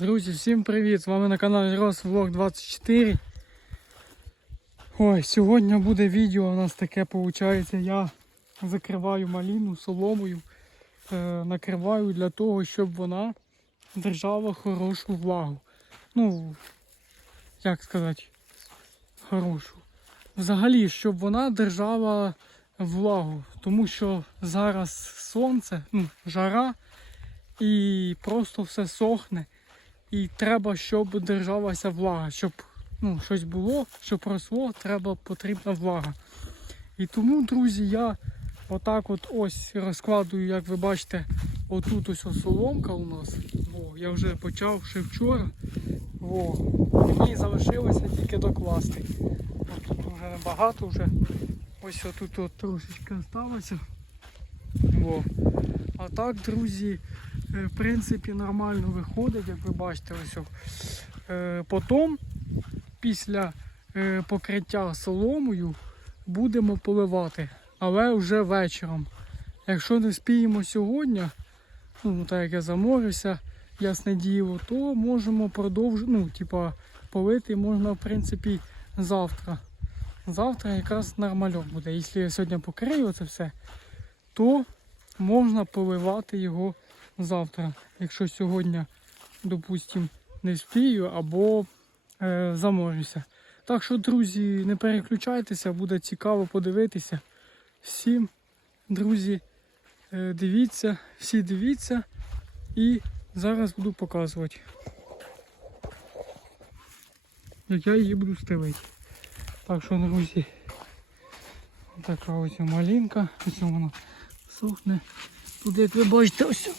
Друзі, всім привіт! З вами на каналі Влог 24. Ой, сьогодні буде відео у нас таке виходить. Я закриваю маліну соломою, е, накриваю для того, щоб вона держала хорошу влагу. Ну, як сказати, хорошу. Взагалі, щоб вона держала влагу, тому що зараз сонце, ну, жара, і просто все сохне. І треба, щоб держалася влага, щоб ну, щось було, щоб росло, треба потрібна влага. І тому, друзі, я отак от ось розкладую, як ви бачите, отут ось соломка у нас. О, я вже почав ще вчора. О, мені залишилося тільки докласти. От Тут вже небагато вже. Ось отут от трошечки залишилося. О. А так, друзі, в принципі, нормально виходить, як ви бачите, ось. Е, Потім, після е, покриття соломою, будемо поливати, але вже вечором. Якщо не спіємо сьогодні, ну так як я заморився, ясне діло, то можемо продовжити, ну, типа, полити можна, в принципі, завтра. Завтра якраз нормальок буде. Якщо я сьогодні покрию це все, то можна поливати його завтра. Якщо сьогодні, допустимо, не вспію або е, заморюся. Так що, друзі, не переключайтеся, буде цікаво подивитися. Всім, друзі, е, дивіться, всі дивіться і зараз буду показувати. Як я її буду стелити. Так що, друзі, така ось малинка, ось вона сохне. Тут, як ви бачите, ось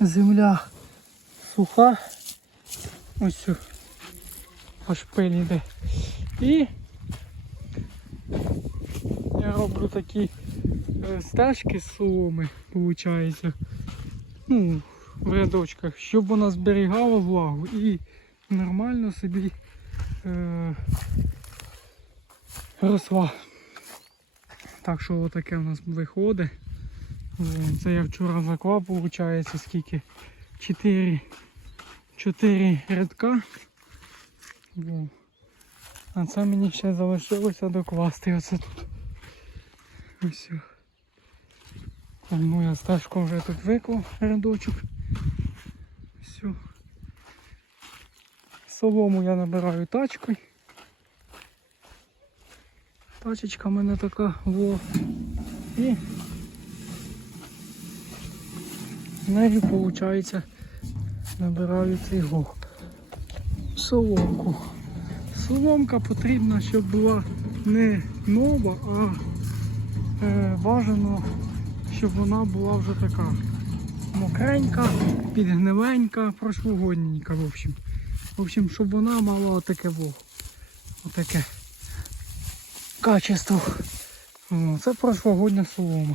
земля суха. Ось аж пиль йде. І я роблю такі е, стежки з соломи, виходить. Ну, в рядочках, щоб вона зберігала влагу і нормально собі е, росла. Так що отаке у нас виходить. Це я вчора заклав, виходить, скільки? 4, 4 рядка. А це мені ще залишилося докласти оце тут. Ось. о. Ну я стежку вже тут виклав рядочок. Все. Солому я набираю тачкою. Тачечка в мене така, во. І нею, виходить, набираю цього соломку. Соломка потрібна, щоб була не нова, а е, бажано, щоб вона була вже така мокренька, підгнивенька, прошлогодненька, в общем. В общем, щоб вона мала таке во. Отаке качество. Це прошлогодня солома.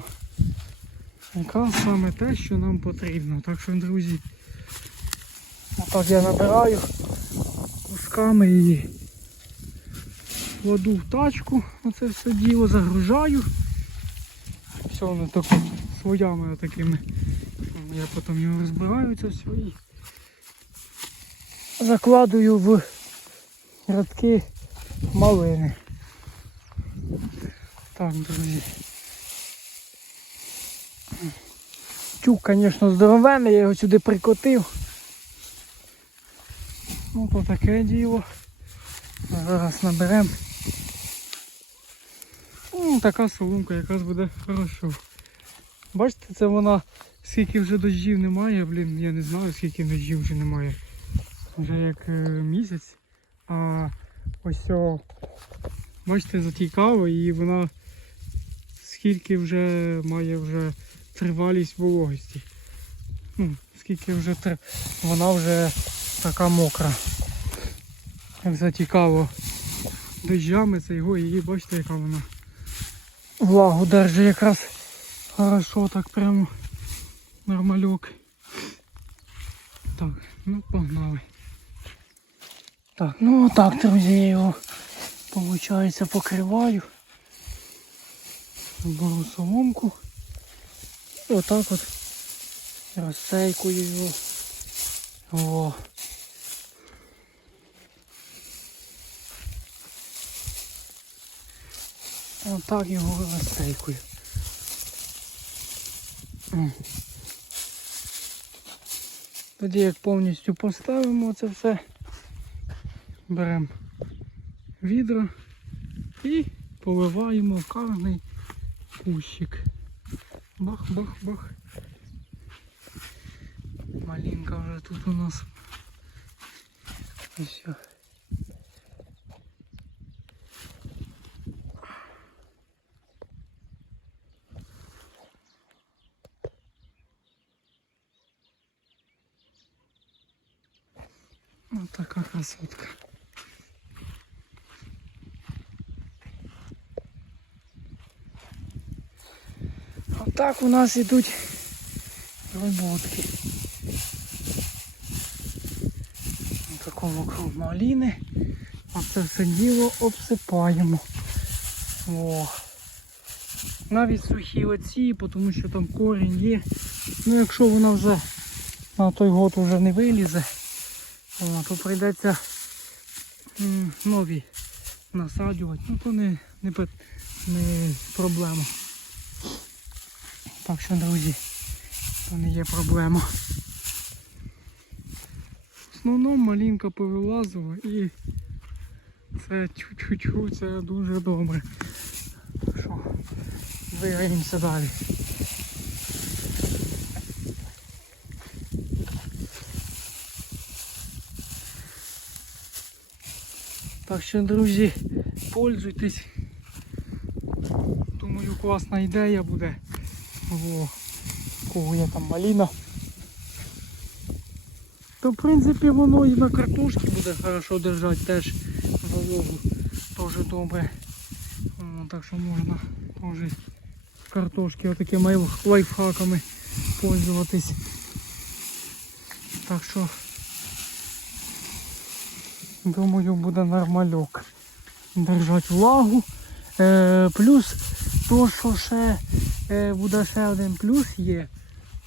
Якраз саме те, що нам потрібно. Так що, друзі, отак я набираю кусками її. Кладу в тачку, оце все діло загружаю. Все воно так от слоями такими. Я потім його розбираю це все закладую в рядки малини. Так, друзі. Тюк, звісно, здоровенний, я його сюди прикотив. Ну, то таке діло. Зараз наберемо. Ну, така соломка якраз буде хорошо. Бачите, це вона скільки вже дощів немає, блін, я не знаю скільки дощів вже немає. Вже як е, місяць. А ось о, бачите, затікало і вона скільки вже має вже тривалість вологості. Ну, скільки вже тр... вона вже така мокра. Як затікало дощами, це його її, бачите, яка вона влагу держить якраз хорошо, так прямо нормальок. Так, ну погнали. Так, ну отак, друзі, я його, виходить, покриваю. Беру соломку. І отак от розсейкую його. О. Отак його розстейкую. М. Тоді як повністю поставимо це все, беремо відро і поливаємо в кожний кущик. Бах-бах-бах. Малинка вже тут у нас. І все. Вот такая красотка. Отак у нас ідуть роботки. На такому кругу маліни. А це все діло обсипаємо. О. Навіть сухі оці, тому що там корінь є. Ну якщо вона вже на той год вже не вилізе, то прийдеться нові насаджувати. Ну то не, не, не проблема. Так що, друзі, то не є проблема. В основному малинка повилазила і це чу-чу-чу, це дуже добре. Так що, двигаємося далі. Так що, друзі, пользуйтесь. Думаю, класна ідея буде. Во, кого є там маліна. То в принципі воно і на картошці буде хорошо держати теж вологу. Теж добре. О, так що можна теж картошки отакими лайфхаками пользуватись. Так що думаю буде нормальок. Держать влагу. Е, плюс то, що ще буде ще один плюс є,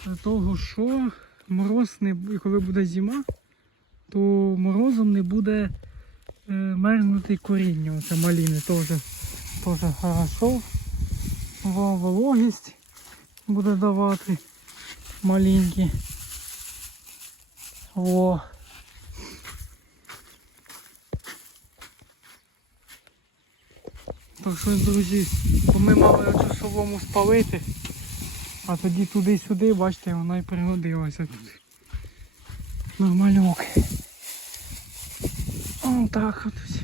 е, того, що мороз не коли буде зима, то морозом не буде е, мерзнути коріння. Оце маліни теж, теж хорошо. Вологість буде давати маленькі. О. Так що, друзі, то ми мали оцю солому спалити, а тоді туди-сюди, бачите, вона і пригодилася тут. Нормальок. Ось так от.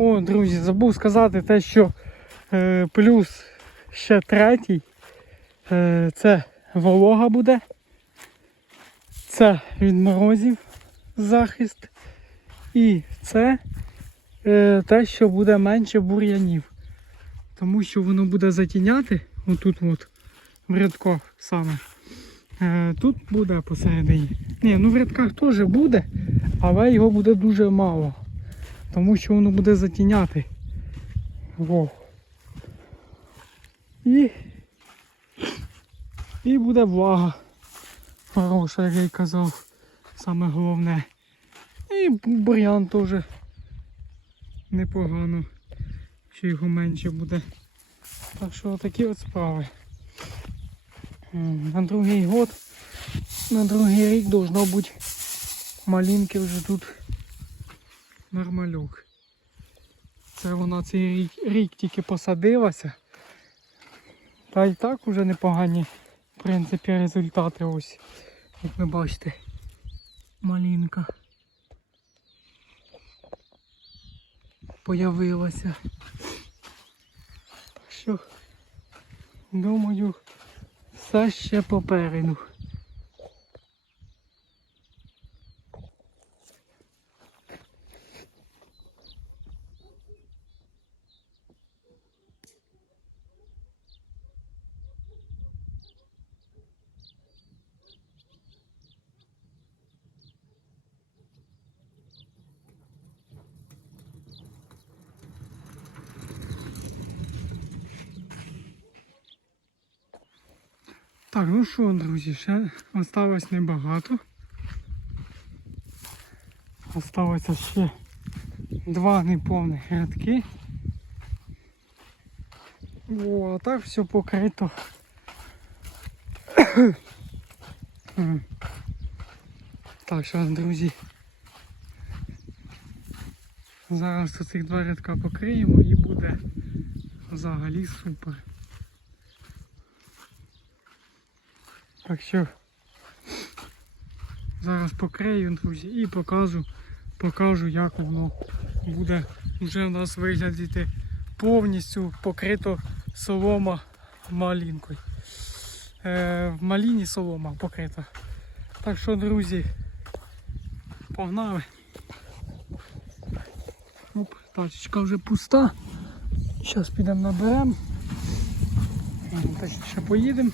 О, друзі, забув сказати те, що е, плюс ще третій. Е, це волога буде. Це від морозів захист. І це е, те, що буде менше бур'янів. Тому що воно буде затіняти отут от, в рядках саме. Е, тут буде посередині. Ні, ну в рядках теж буде, але його буде дуже мало. Тому що воно буде затіняти. Во. І І буде влага. Хороша, як я й казав. Саме головне. І бур'ян теж непогано. Ще його менше буде. Так що такі от справи. На другий год, на другий рік должно бути малинки вже тут нормальок. Це вона цей рік, рік тільки посадилася. Та і так уже непогані, в принципі, результати ось. Як ви бачите, малинка появилася. Так що, думаю, все ще попереду. Так, ну що, друзі, ще осталось небагато. Осталося ще два неповних рядки. О, а так все покрито. Так що, друзі. Зараз цих два рядка покриємо і буде взагалі супер. Так що зараз покрию, друзі, і покажу, покажу, як воно буде вже у нас виглядати повністю покрито солома малінкою. Е, в маліні солома покрита. Так що, друзі, погнали. Оп, тачечка вже пуста. Зараз підемо наберемо. Точніше поїдемо.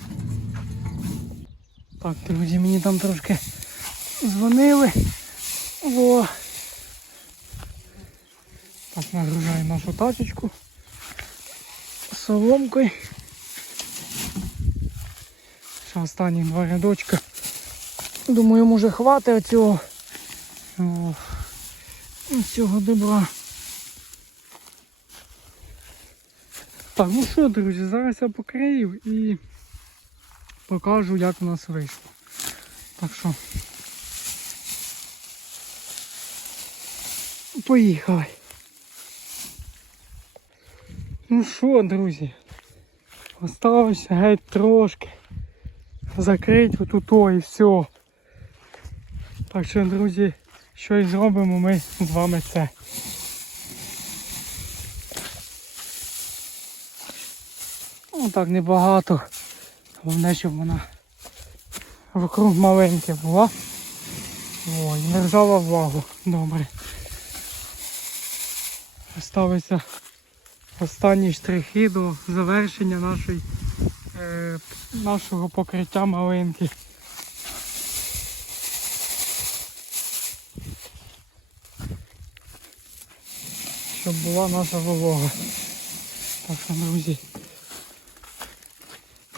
Так, друзі, мені там трошки дзвонили. О. Так, нагружаємо нашу тачечку соломкою. Ще останні два рядочка. Думаю, може хватить цього. О, цього добра. Так, ну що, друзі, зараз я покрию і покажу, як у нас вийшло. Так що. Поїхали. Ну що, друзі, осталося геть трошки. Закрити отут і все. Так що, друзі, що і зробимо ми з вами це. Ну так небагато. Головне, щоб вона вокруг маленька була. Ой, не ржала влагу. Добре. Ставиться останні штрихи до завершення нашої, е, нашого покриття малинки. Щоб була наша волога. Так що, друзі.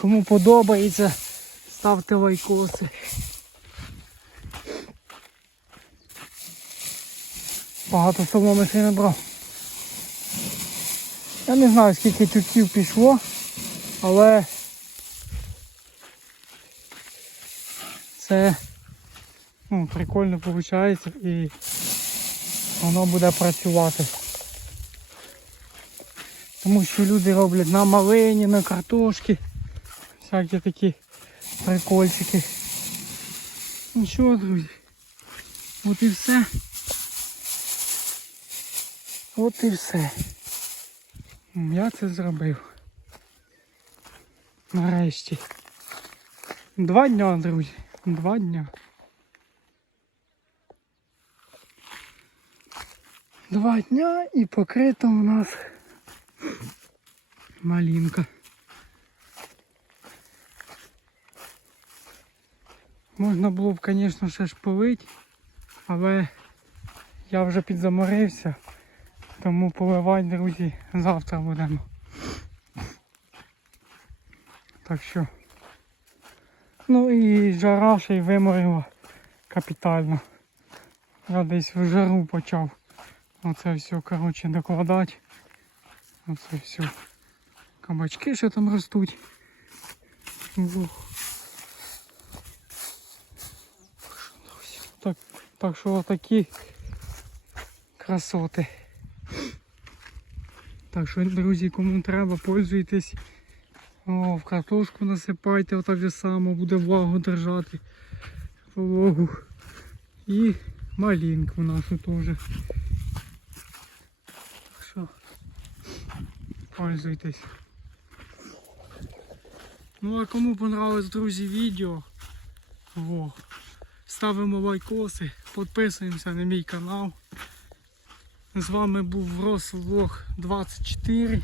Кому подобається, ставте лайкоси. Багато соломи ще не брав. Я не знаю скільки тюків пішло, але це ну, прикольно виходить і воно буде працювати. Тому що люди роблять на малині, на картошки. Всякі такі прикольчики. Ну що, друзі? От і все. От і все. Я це зробив. Нарешті. Два дня, друзі. Два дня. Два дня і покрита у нас малинка. Можна було б, звісно, ще ж полити, але я вже підзаморився, тому поливати, друзі, завтра будемо. Так що Ну і жара ще й виморила капітально. Я десь в жару почав. Оце все, коротше, докладати. Оце все. Кабачки ще там ростуть. Ух. Так, що отакі красоти. Так що, друзі, кому треба, пользуйтесь. О, в картошку насипайте, отак же само буде влагу держати. Вологу. І малинку нашу теж. Так що пользуйтесь. Ну а кому понравилось, друзі, відео, о, ставимо лайкоси, підписуємося на мій канал. З вами був Рослог 24.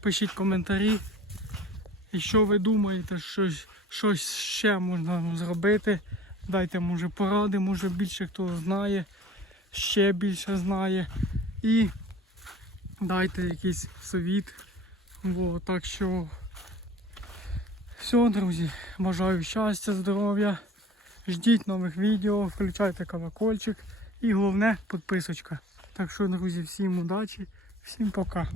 Пишіть коментарі. І що ви думаєте, щось, щось ще можна зробити. Дайте може поради, може більше хто знає, ще більше знає. І дайте якийсь совіт. Во, так що все, друзі, бажаю щастя, здоров'я. Ждіть нових відео, включайте колокольчик і головне підписочка. Так що, друзі, всім удачі, всім пока.